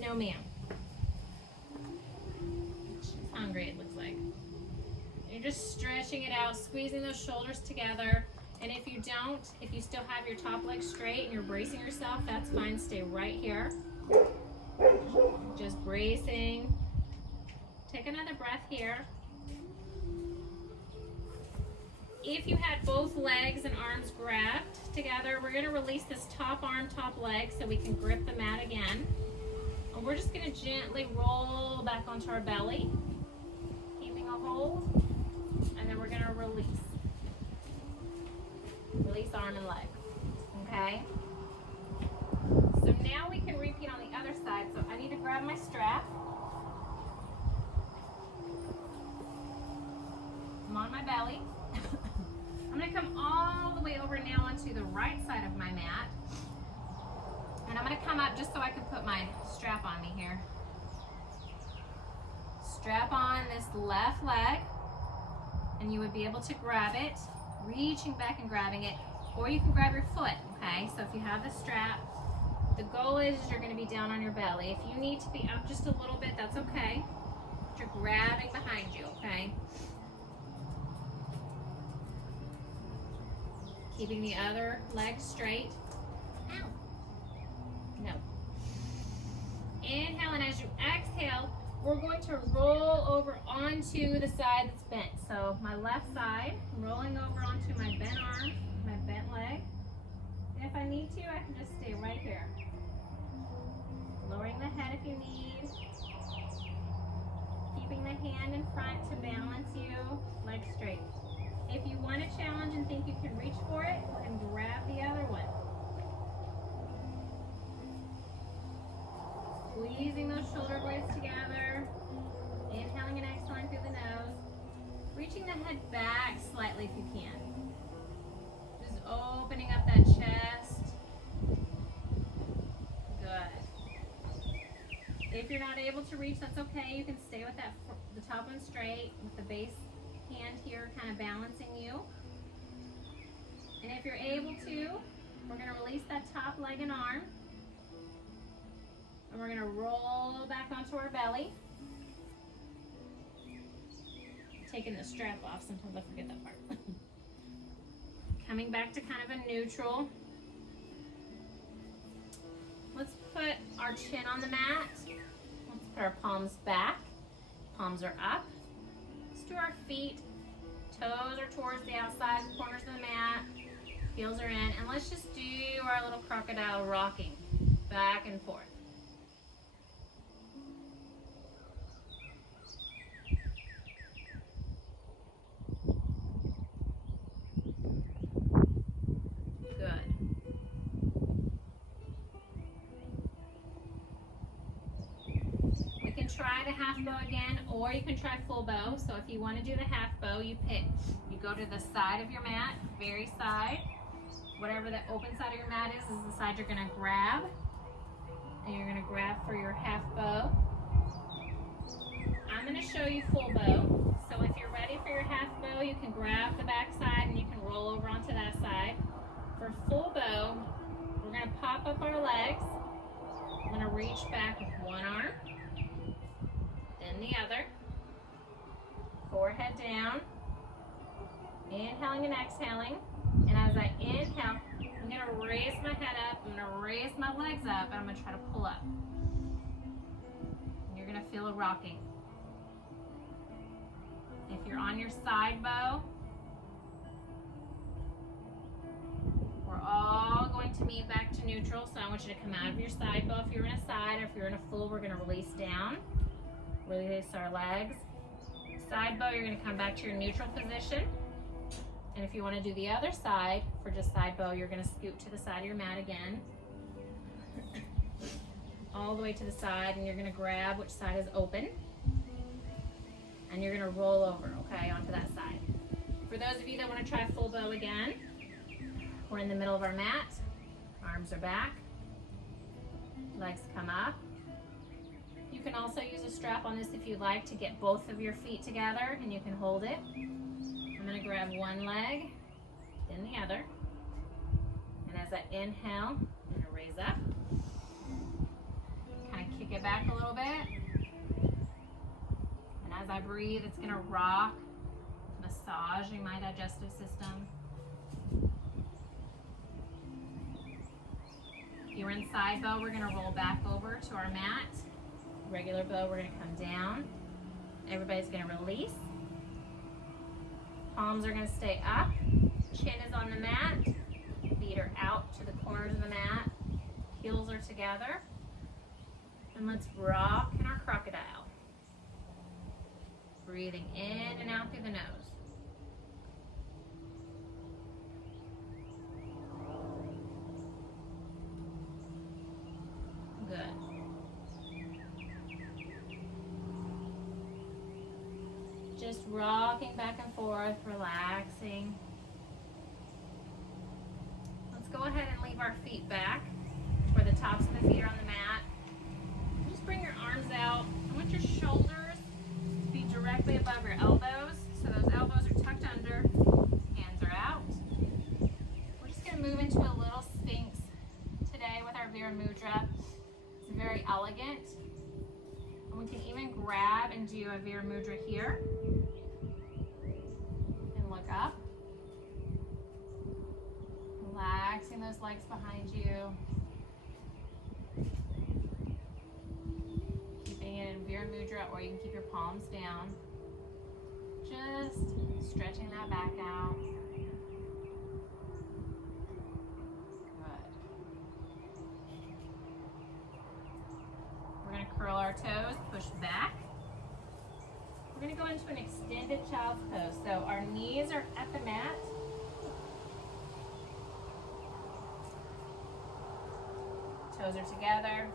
No, ma'am. She's hungry, it looks like. You're just stretching it out, squeezing those shoulders together. And if you don't, if you still have your top leg straight and you're bracing yourself, that's fine. Stay right here. Just bracing. Take another breath here. If you had both legs and arms grabbed together, we're going to release this top arm, top leg so we can grip the mat again. And we're just going to gently roll back onto our belly, keeping a hold, and then we're going to release. Release arm and leg, okay? So now we can repeat on the other side. So I need to grab my strap. I'm on my belly. I'm gonna come all the way over now onto the right side of my mat. And I'm gonna come up just so I can put my strap on me here. Strap on this left leg, and you would be able to grab it, reaching back and grabbing it, or you can grab your foot, okay? So if you have the strap, the goal is you're gonna be down on your belly. If you need to be up just a little bit, that's okay. But you're grabbing behind you, okay? Keeping the other leg straight. Ow. No. Inhale, and as you exhale, we're going to roll over onto the side that's bent. So my left side, rolling over onto my bent arm, my bent leg. And if I need to, I can just stay right here. Lowering the head if you need. Keeping the hand in front to balance you, leg straight. If you want a challenge and think you can reach for it, go ahead and grab the other one. Squeezing those shoulder blades together. Inhaling and exhaling through the nose. Reaching the head back slightly if you can. Just opening up that chest. Good. If you're not able to reach, that's okay. You can stay with that, the top one straight, with the base hand here kind of balancing you. And if you're able to, we're going to release that top leg and arm. And we're going to roll back onto our belly. Taking the strap off, sometimes I forget that part. Coming back to kind of a neutral. Let's put our chin on the mat. Let's put our palms back. Palms are up. Let's do our feet. Toes are towards the outside corners of the mat. Heels are in. And let's just do our little crocodile rocking back and forth. Try the half bow again, or you can try full bow. So if you want to do the half bow, you go to the side of your mat, very side. Whatever the open side of your mat is the side you're going to grab. And you're going to grab for your half bow. I'm going to show you full bow. So if you're ready for your half bow, you can grab the back side and you can roll over onto that side. For full bow, we're going to pop up our legs. I'm going to reach back with one arm, then the other. Forehead down. Inhaling and exhaling. And as I inhale, I'm going to raise my head up. I'm going to raise my legs up, and I'm going to try to pull up. And you're going to feel a rocking. If you're on your side bow, we're all going to meet back to neutral. So I want you to come out of your side bow if you're in a side, or if you're in a full, we're going to release down. Release our legs. Side bow, you're going to come back to your neutral position. And if you want to do the other side, for just side bow, you're going to scoot to the side of your mat again. All the way to the side, and you're going to grab which side is open. And you're going to roll over, okay, onto that side. For those of you that want to try full bow again, we're in the middle of our mat. Arms are back. Legs come up. You can also use a strap on this if you like to get both of your feet together, and you can hold it. I'm going to grab one leg, then the other. And as I inhale, I'm going to raise up. Kind of kick it back a little bit. And as I breathe, it's going to rock, massaging my digestive system. If you're in side bow, we're going to roll back over to our mat. Regular bow, we're going to come down. Everybody's going to release. Palms are going to stay up. Chin is on the mat. Feet are out to the corners of the mat. Heels are together. And let's rock in our crocodile. Breathing in and out through the nose. Good. Just rocking back and forth, relaxing. Let's go ahead and leave our feet back where the tops of the feet are on the mat. Just bring your arms out. I want your shoulders to be directly above your elbows. So those elbows are tucked under, hands are out. We're just going to move into a little Sphinx today with our Vira Mudra. It's very elegant. And we can even grab and do a Vira Mudra here. And look up. Relaxing those legs behind you. Keeping it in Vira Mudra, or you can keep your palms down. Just stretching that back out. Curl our toes, push back. We're going to go into an extended child's pose. So our knees are at the mat. Toes are together.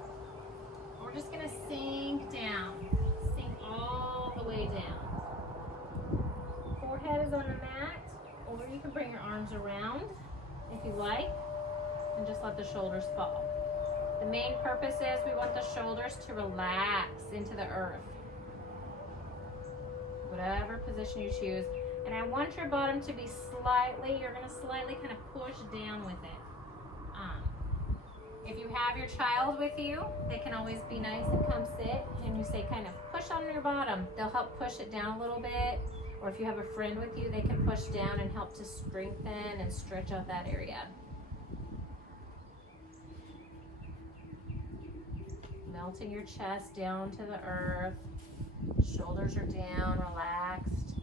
We're just going to sink down. Sink all the way down. Forehead is on the mat, or you can bring your arms around if you like, and just let the shoulders fall. The main purpose is we want the shoulders to relax into the earth. Whatever position you choose. And I want your bottom to be slightly, you're going to slightly kind of push down with it. If you have your child with you, they can always be nice and come sit. And you say kind of push on your bottom. They'll help push it down a little bit. Or if you have a friend with you, they can push down and help to strengthen and stretch out that area. Melting your chest down to the earth. Shoulders are down, relaxed.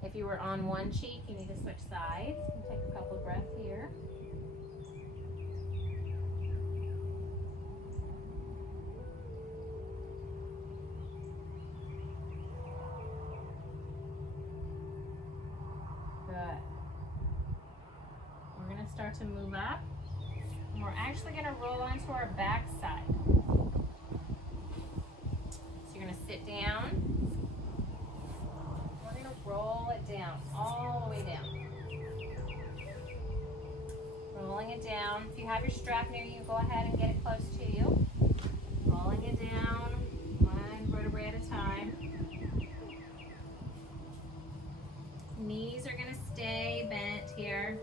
If you were on one cheek, you need to switch sides. And take a couple of breaths here. Good. We're going to start to move up. And we're actually going to roll onto our back side. So you're going to sit down. We're going to roll it down, all the way down. Rolling it down. If you have your strap near you, go ahead and get it close to you. Rolling it down, one vertebra vertebrae at a time. Knees are gonna stay bent here.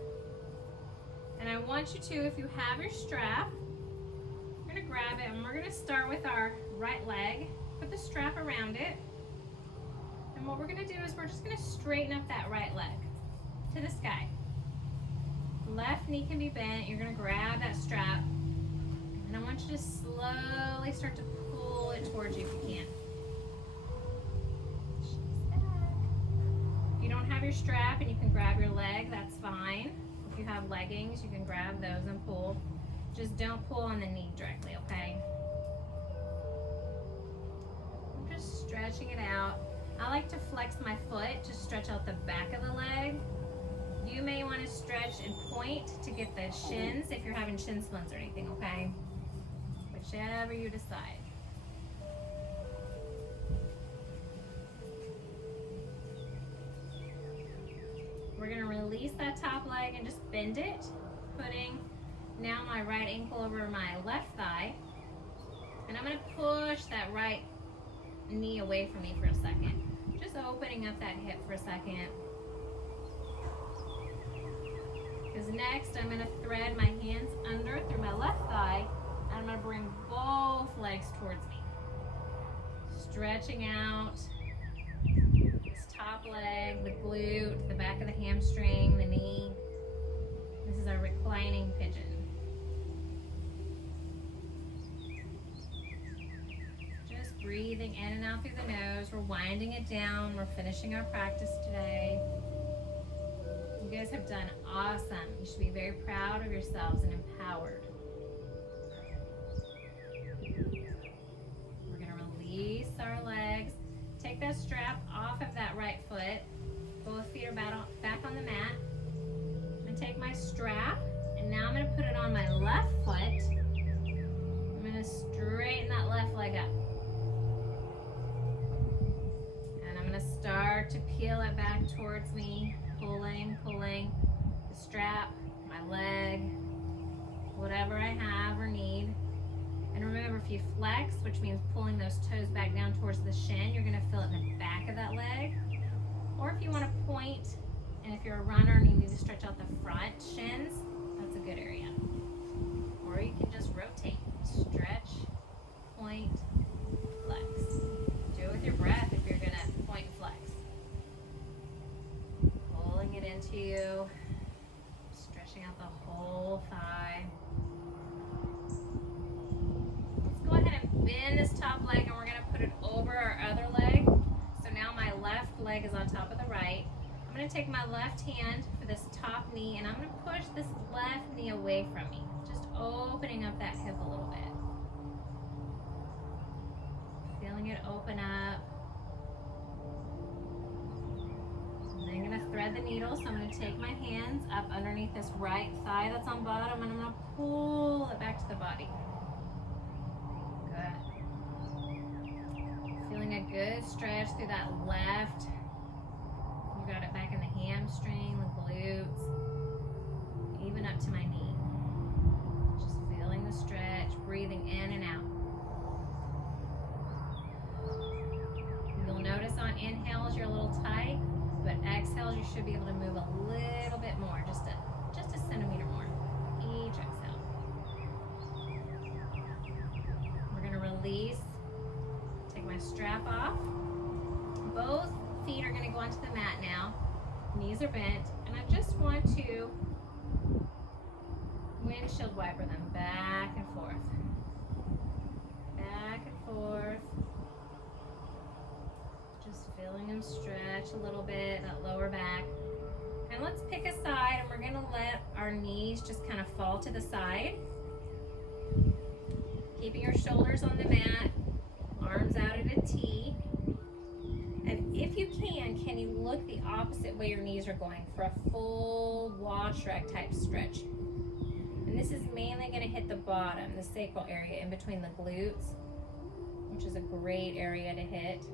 And I want you to, if you have your strap, you're gonna grab it and we're gonna start with our right leg. Put the strap around it. And what we're gonna do is we're just gonna straighten up that right leg to the sky. Left knee can be bent. You're gonna grab that strap. And I want you to slowly start to pull it towards you if you can. If you don't have your strap and you can grab your leg, that's fine. If you have leggings, you can grab those and pull. Just don't pull on the knee directly, okay? I'm just stretching it out. I like to flex my foot to stretch out the back of the leg. You may want to stretch and point to get the shins if you're having shin splints or anything, okay? Whichever you decide. We're gonna release that top leg and just bend it, putting now my right ankle over my left thigh. And I'm gonna push that right knee away from me for a second. Just opening up that hip for a second. Because next I'm gonna thread my hands under through my left thigh. And I'm gonna bring both legs towards me. Stretching out this top leg, the glute, the back of the hamstring, the knee. This is our reclining pigeon. Just breathing in and out through the nose. We're winding it down. We're finishing our practice today. You guys have done awesome. You should be very proud of yourselves and empowered. We're gonna release our legs. Take that strap off of that right foot. Both feet are back on the mat. I'm gonna take my strap and now I'm gonna put it on my left foot. I'm gonna straighten that left leg up. And I'm gonna start to peel it back towards me. Pulling the strap, my leg, whatever I have or need. And remember, if you flex, which means pulling those toes back down towards the shin, you're gonna feel it in the back of that leg. Or if you wanna point, and if you're a runner and you need to stretch out the front shins, that's a good area. Or you can just rotate, stretch, point, flex. Do it with your breath if you're gonna point and flex. Pulling it into you, stretching out the whole thigh. Let's go ahead and bend this top leg and we're gonna put it over our other leg. So now my left leg is on top of the right. I'm gonna take my left hand for this top knee and I'm gonna push this left knee away from me. Just opening up that hip a little bit. Feeling it open up. I'm going to thread the needle, so I'm going to take my hands up underneath this right thigh that's on bottom and I'm going to pull it back to the body. Good. Feeling a good stretch through that left. You got it back in the hamstring, the glutes, even up to my knee. Just feeling the stretch, breathing in and out. You'll notice on inhales you're a little tight. But exhales, you should be able to move a little bit more, just a centimeter more, each exhale. We're gonna release, take my strap off. Both feet are gonna go onto the mat now. Knees are bent, and I just want to windshield wiper them back and forth. Back and forth. Just feeling them stretch a little bit, that lower back. And let's pick a side and we're gonna let our knees just kind of fall to the side. Keeping your shoulders on the mat, arms out at a T. And if you can you look the opposite way your knees are going for a full washrag type stretch. And this is mainly gonna hit the bottom, the sacral area in between the glutes, which is a great area to hit.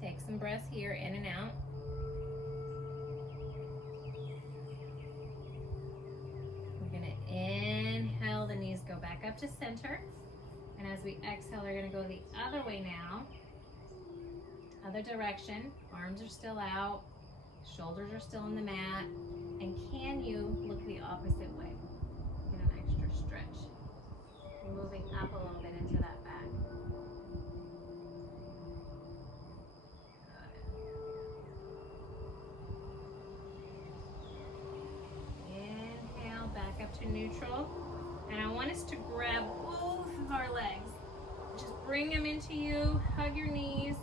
Take some breaths here, in and out. We're gonna inhale, the knees go back up to center. as we exhale, we're going to go the other way now. Other direction. Arms are still out. Shoulders are still on the mat. And can you look the opposite way? Get an extra stretch. Moving up a little bit into that back. Good. Inhale, back up to neutral. And I want us to grab both of our legs. Just bring them into you, hug your knees,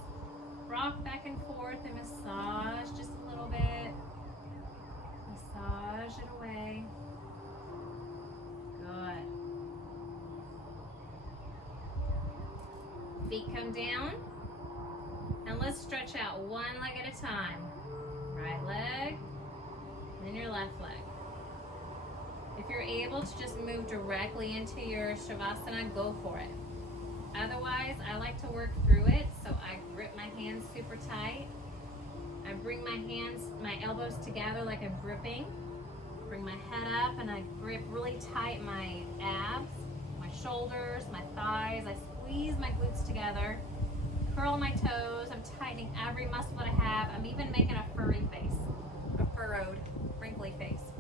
rock back and forth and massage just a little bit. Massage it away. Good. Feet come down. And let's stretch out one leg at a time. Right leg, then your left leg. If you're able to just move directly into your Shavasana, go for it. Otherwise, I like to work through it, so I grip my hands super tight. I bring my elbows together like I'm gripping. Bring my head up and I grip really tight my abs, my shoulders, my thighs. I squeeze my glutes together, curl my toes. I'm tightening every muscle that I have. I'm even making a furry face, a furrowed, wrinkly face.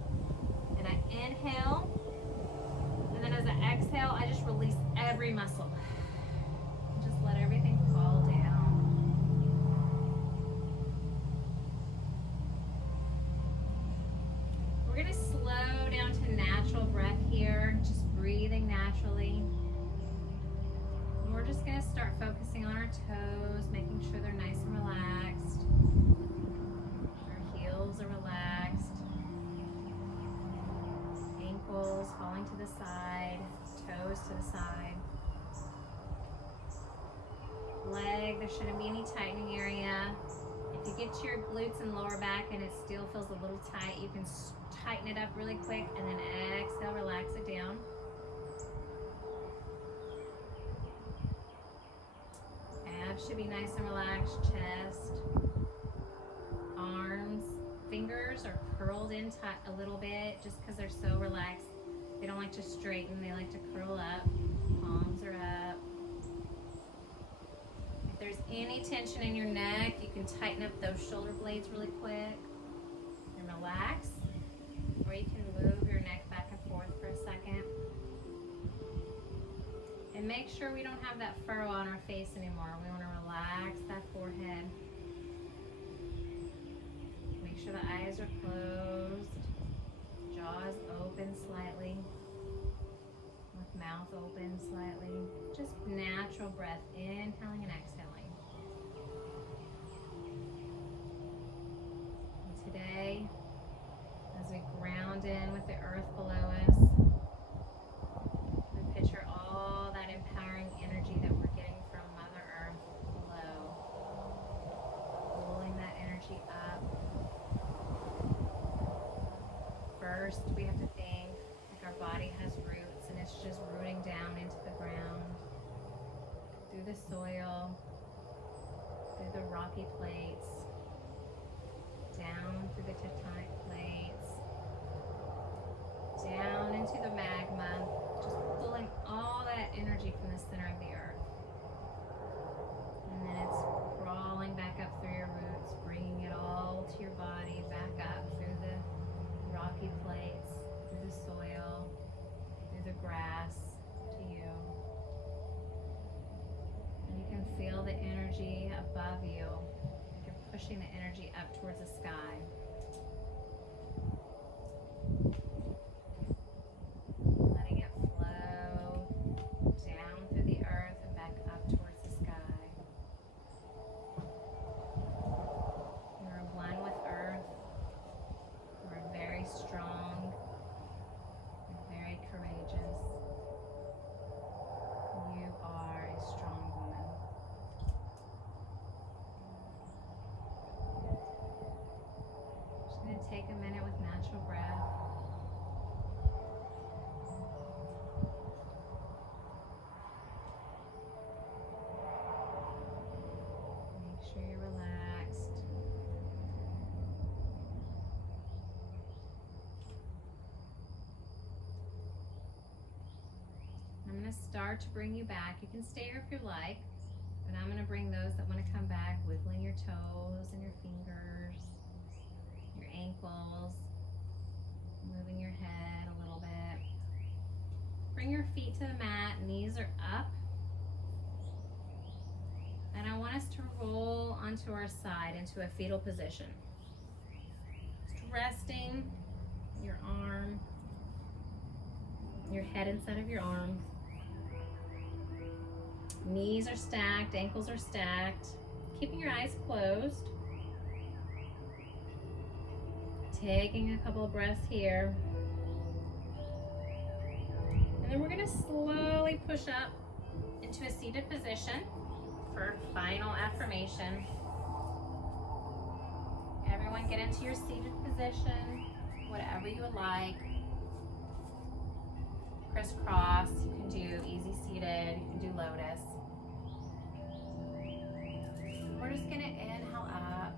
And I inhale, and then as I exhale, I just release every muscle. Just let everything fall down. We're going to slow down to natural breath here, just breathing naturally. And we're just going to start focusing on our toes, making sure they're nice and relaxed. Our heels are relaxed. Ankles falling to the side, toes to the side. Leg, there shouldn't be any tightening area. If you get to your glutes and lower back and it still feels a little tight, you can tighten it up really quick and then exhale, relax it down. Abs should be nice and relaxed, chest, arms, fingers are curled in tight a little bit just because they're so relaxed. They don't like to straighten, they like to curl up. Palms are up. If there's any tension in your neck, you can tighten up those shoulder blades really quick and relax. Or you can move your neck back and forth for a second. And make sure we don't have that furrow on our face anymore. We want to relax that forehead. Make sure the eyes are closed, jaws open slightly, with mouth open slightly. Just natural breath, inhaling and exhaling. And today, as we ground in with the earth below us, we picture all that empowering energy that we're getting from Mother Earth below, pulling that energy up. First, we have to think like our body has roots and it's just rooting down into the ground, through the soil, through the rocky plates, down through the tectonic plates, down into the magma, just pulling all that energy from the center of the earth. And then it's crawling back up through your roots, bringing it all to your body, back up through the rocky plates, through the soil, through the grass, to you. And you can feel the energy above you. You're pushing the energy up towards the sky. Letting it flow down through the earth and back up towards the sky. You're one with earth. You're very strong. You're very courageous. You are a strong woman. to start to bring you back. You can stay here if you like, but I'm going to bring those that want to come back, wiggling your toes and your fingers, your ankles, moving your head a little bit. Bring your feet to the mat, knees are up. And I want us to roll onto our side into a fetal position. Just resting your arm, your head inside of your arm. Knees are stacked, ankles are stacked. Keeping your eyes closed. Taking a couple of breaths here. And then we're going to slowly push up into a seated position for final affirmation. Everyone get into your seated position, whatever you would like. Crisscross, you can do easy seated, you can do lotus. We're just gonna inhale up.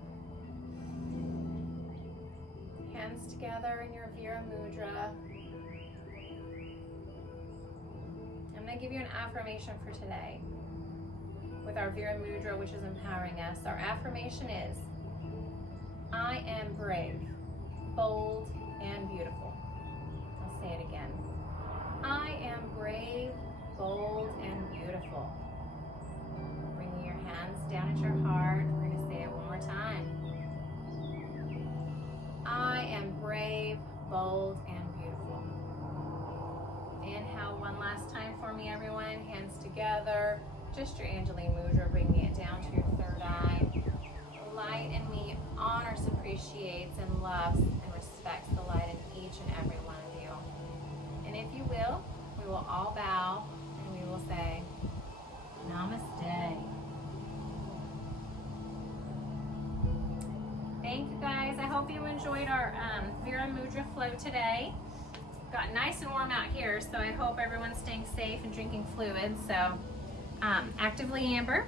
Hands together in your Vira Mudra. I'm gonna give you an affirmation for today with our Vira Mudra, which is empowering us. Our affirmation is, I am brave, bold, and beautiful. I'll say it again. I am brave, bold, and beautiful. Bringing your hands down at your heart. We're going to say it one more time. I am brave, bold, and beautiful. Inhale one last time for me, everyone. Hands together. Just your Angeline Mudra, bringing it down to your third eye. The light in me honors, appreciates, and loves and respects the light in each and every one of you. And if you will, we will all bow and we will say, Namaste. Thank you guys. I hope you enjoyed our Vira Mudra flow today. Got nice and warm out here, so I hope everyone's staying safe and drinking fluids. So actively Amber,